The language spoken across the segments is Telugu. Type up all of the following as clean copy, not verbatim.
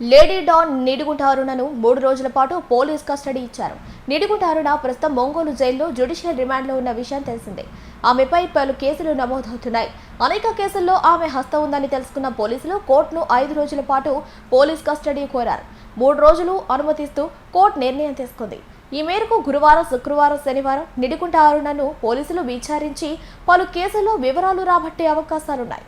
లేడీ డాన్ నిడిగుంట అరుణను 3 రోజుల పాటు పోలీస్ కస్టడీ ఇచ్చారు. నిడిగుంట అరుణ ప్రస్తుతం ఒంగోలు జైల్లో జ్యుడిషియల్ రిమాండ్లో ఉన్న విషయం తెలిసిందే. ఆమెపై పలు కేసులు నమోదవుతున్నాయి. అనేక కేసుల్లో ఆమె హస్తం ఉందని తెలుసుకున్న పోలీసులు కోర్టును 5 రోజుల పాటు పోలీస్ కస్టడీ కోరారు. 3 రోజులు అనుమతిస్తూ కోర్టు నిర్ణయం తీసుకుంది. ఈ మేరకు గురువారం, శుక్రవారం, శనివారం నిడిగుంట అరుణను పోలీసులు విచారించి పలు కేసుల్లో వివరాలు రాబట్టే అవకాశాలున్నాయి.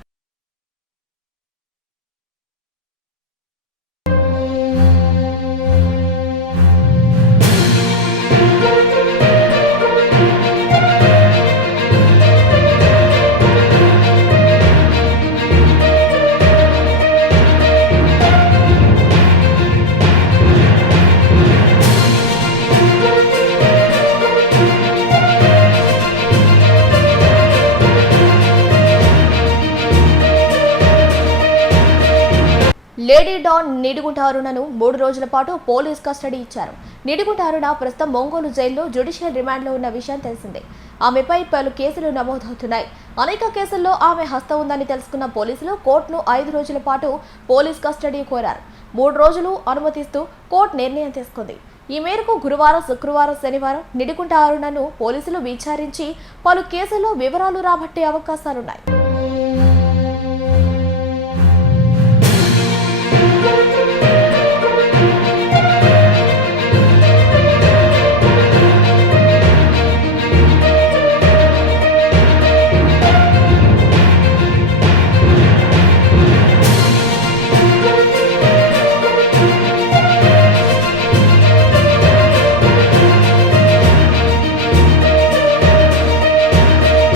లేడీ డాన్ నిడిగుంట అరుణను 3 రోజుల పాటు పోలీస్ కస్టడీ ఇచ్చారు. నిడిగుంట అరుణ ప్రస్తుతం ఒంగోలు జైల్లో జ్యుడిషియల్ రిమాండ్లో ఉన్న విషయం తెలిసిందే. ఆమెపై పలు కేసులు నమోదవుతున్నాయి. అనేక కేసుల్లో ఆమె హస్తం ఉందని తెలుసుకున్న పోలీసులు కోర్టును 5 రోజుల పాటు పోలీస్ కస్టడీ కోరారు. 3 రోజులు అనుమతిస్తూ కోర్టు నిర్ణయం తీసుకుంది. ఈ మేరకు గురువారం, శుక్రవారం, శనివారం నిడిగుంట అరుణను పోలీసులు విచారించి పలు కేసుల్లో వివరాలు రాబట్టే అవకాశాలున్నాయి.